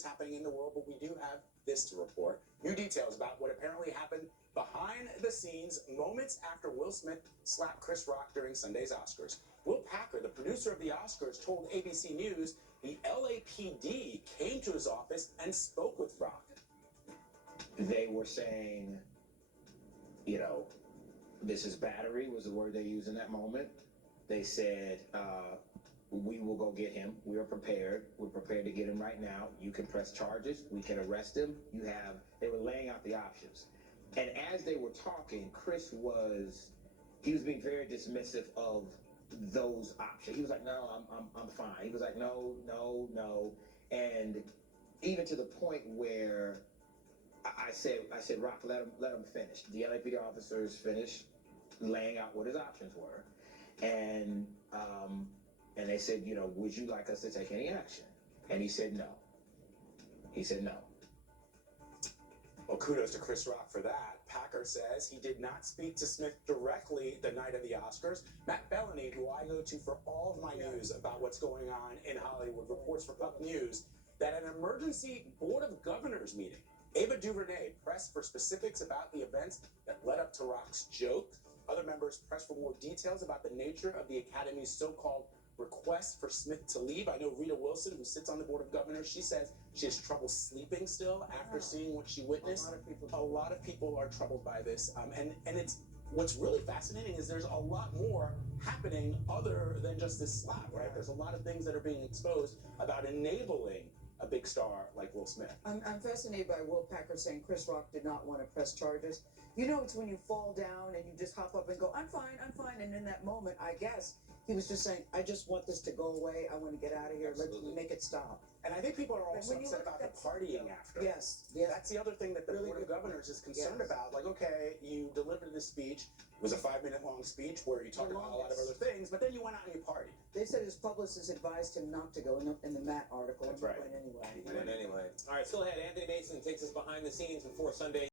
is happening in the world, but we do have this to report. New details about what apparently happened behind the scenes moments after Will Smith slapped Chris Rock during Sunday's Oscars. Will Packer, the producer of the Oscars, told ABC News the LAPD came to his office and spoke with Rock. They were saying, this is battery was the word they used in that moment. They said, we will go get him. We are prepared. We're prepared to get him right now. You can press charges. We can arrest him. They were laying out the options. And as they were talking, Chris was being very dismissive of those options. He was like, no, I'm fine. He was like, no. And even to the point where I said, Rock, let him finish. The LAPD officers finished laying out what his options were. And they said, would you like us to take any action? And he said no. Well, kudos to Chris Rock for that. Packer says he did not speak to Smith directly the night of the Oscars. Matt Bellany, who I go to for all of my news about what's going on in Hollywood, reports for Puck News that at an emergency Board of Governors meeting, Ava DuVernay pressed for specifics about the events that led up to Rock's joke. Other members pressed for more details about the nature of the Academy's so-called request for Smith to leave. I know Rita Wilson, who sits on the Board of Governors, she says she has trouble sleeping still after seeing what she witnessed. A lot of people are troubled by this. And it's what's really fascinating is there's a lot more happening other than just this slap, right? There's a lot of things that are being exposed about enabling a big star like Will Smith. I'm fascinated by Will Packer saying Chris Rock did not want to press charges. It's when you fall down and you just hop up and go, I'm fine. And in that moment, I guess, he was just saying, I just want this to go away. I want to get out of here. Let's make it stop. And I think people are also upset about the partying after. Yes. That's the other thing that the Board of Governors is concerned about. Like, okay, you delivered this speech. It was a 5-minute long speech where you talked about a lot of other things, but then you went out and you partied. They said his publicist advised him not to go in the Matt article. That's right. He went anyway. He went anyway. All right, still ahead. Anthony Mason takes us behind the scenes before Sunday.